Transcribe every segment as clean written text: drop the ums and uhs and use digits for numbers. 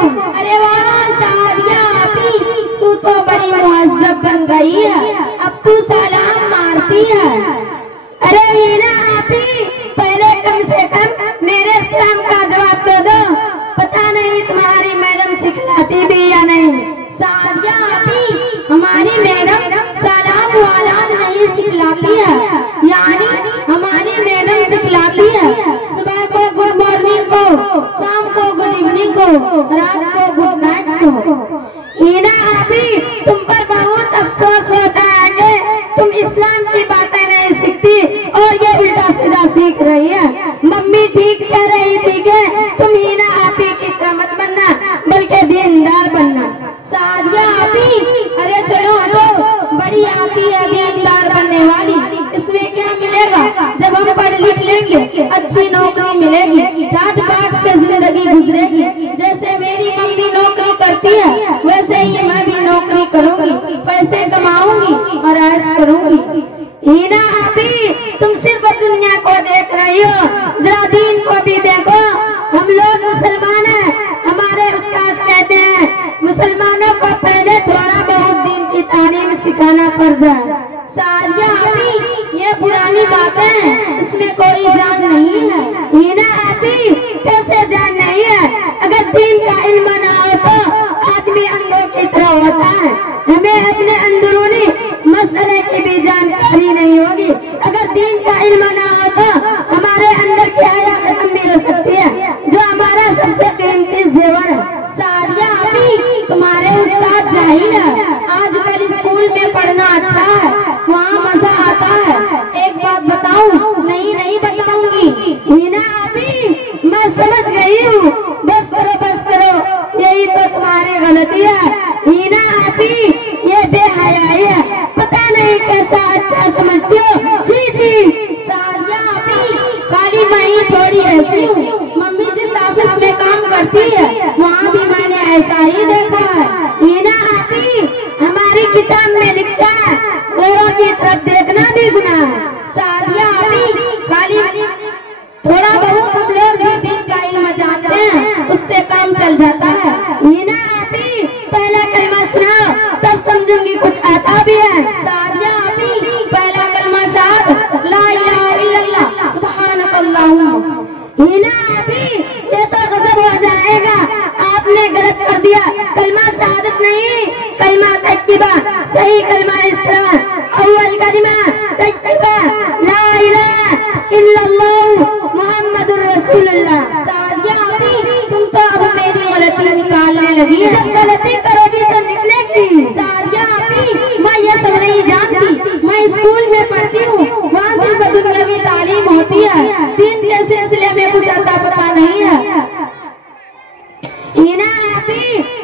वालेकुम। अरे वाह सादिया आपी, तू तो बड़ी मुहज्जब बन गई है, अब तू सलाम मारती है। अरे हीना आपी, पहले कम से कम मेरे सलाम का जवाब तो दो, पता नहीं तुम्हारी मैडम सिखलाती भी या नहीं। सादिया आपी, हमारी मैडम सलाम वालाम नहीं सिखलाती है, यानी हमारी मैडम सिखलाती है सुबह को गुड मॉर्निंग को, शाम को गुड इवनिंग को, रात को गुड नाइट को। हीना आपी, तुम पर बहुत अफसोस होता है कि तुम इस्लाम की बातें नहीं सीखती और ये उल्टा सीधा सीख रही है। मम्मी ठीक कह रही थी कि तुम हीना आपी की तरह मत बनना बल्कि दीनदार बनना। सादिया आपी, अरे चलो हटो, बड़ी आती है दीनदार बनने वाली, इसमें क्या मिलेगा जब हम पढ़ लिख लेंगे, अच्छी नौकरी मिलेगी, रात पात से जिंदगी गुजरेगी। जैसे मेरी मम्मी नौकरी करती है वैसे ही मैं भी नौकरी करूंगी, पैसे कमाऊंगी और ऐश करूंगी। हीना आपी, तुम सिर्फ दुनिया को देख रही हो, जरा दीन को भी देखो। हम लोग मुसलमान हैं, हमारे उस्ताद कहते हैं मुसलमानों को पहले थोड़ा बहुत दीन की तालीम सिखाना पड़ जाए। सादिया आपी, ये पुरानी बातें हैं, इसमें कोई जान नहीं है। हीना आपी, कैसे जान नहीं है? अगर दीन का इल्म ना हो तो आदमी अंधों की तरह होता है। हमें अपने अंदरूनी मसले की भी जानकारी नहीं होगी। अगर दीन का इल्म ना हो तो हमारे अंदर की हया खत्म भी हो सकती है, जो हमारा सबसे कीमती जेवर है। सादिया आपी, तुम्हारे उस्ताद जाहिल है, आजकल स्कूल में पढ़ना अच्छा है, वहाँ मजा आता है। एक बात बताऊं? नहीं बताऊंगी। हीना आपी, मैं समझ गई हूँ, बस करो, यही तो तुम्हारी गलती है। हीना आपी, ये बेहयाई है, पता नहीं कैसा अच्छा समझती हो। जी सादिया आपी, खाली मैं ही थोड़ी ऐसी हूँ, मम्मी जिस ऑफिस में काम करती है वहाँ भी मैंने ऐसा ही देखा है। हीना आपी, हमारी किताब में लिखता है औरों की तरफ देखना भी गुनाह है। सादिया आपी, खाली थोड़ा बहुत हम लोग भी दीन का इल्म जानते हैं, उससे काम चल जाता है। हीना आपी, पहला कलमा सुनाओ तब समझूंगी कुछ आता भी है। सादिया आपी, पहला कलमा शहादत ला इलाहा इल्लल्लाह सुब्हानकल्लाहुम्मा। हीना आपी, ये तो गजब हो जाएगा, आपने गलत कर दिया, कलमा शहादत नहीं कलमा तक्कीबा। सही कलमा इस तरह, अव्वल कलमा तक्कीबा ला इलाहा इल्लल्लाह मुहम्मदुर रसूलुल्लाह। सादिया आपी, तुम तो अब मेरी गलती निकालने लगी है, जब गलती करोगी तो निकलेगी। सादिया आपी, मैं ये सब नहीं जानती, मैं स्कूल में पढ़ती हूँ, वहाँ सिर्फ दुनियावी तालीम होती है, दीन के सिलसिले में कुछ आता पता नहीं है। हीना आपी,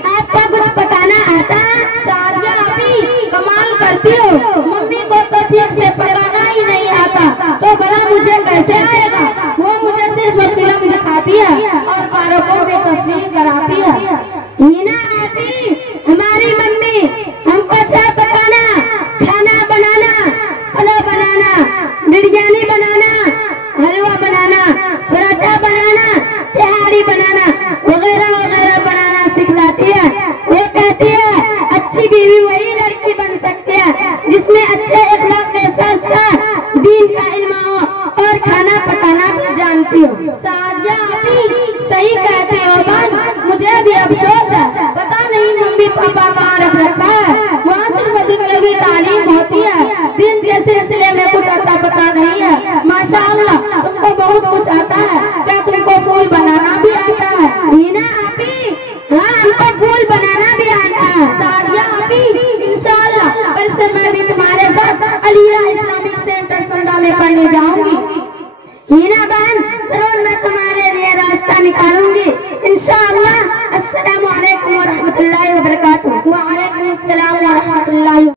आपको कुछ पकाना आता? सादिया आपी, कमाल करती हो, मम्मी को तो ठीक से पकाना ही नहीं आता, तो भला मुझे कैसे आएगा? वो मुझे सिर्फ फिल्म दिखाती है और पार्कों में तस्वीर कराती है। हीना आपी, हमारी मम्मी हमको चाय पकाना, खाना बनाना, पुलाव बनाना, बिरयानी बनाना, हलवा बनाना, पराठा बनाना, तिहाड़ी बनाना वगैरह वगैरह बनाना सिखलाती है। वो कहती है अच्छी बीवी वही लड़की बन सकती है जिसमें अच्छे अखलाक के साथ साथ दीन का इल्म हो और खाना पकाना भी जानती हो। सादिया आपी, सही कहते हो बहन, मुझे भी अफसोस है, पता नहीं मम्मी पापा कहाँ रख रखा है, वहाँ सिर्फ दुनियावी तालीम होती है, दीन के सिलसिले में कुछ आता पता नहीं है। माशाअल्लाह, तुमको बहुत कुछ आता है, क्या तुमको फूल बनाना भी आता है? हीना आपी, हाँ हमको फूल बनाना भी आता है। सादिया आपी, इंशाअल्लाह कल से मैं भी तुम्हारे साथ अलिया इस्लामिक सेंटर संडा में पढ़ने जाऊंगी। हीना बहन, जरूर मैं तुम्हारे लिए रास्ता निकालूंगी इंशाअल्लाह। अस्सलामु अलैकुम व रहमतुल्लाहि व बरकातुहू। व अलैकुम अस्सलाम व रहमतुल्लाहि।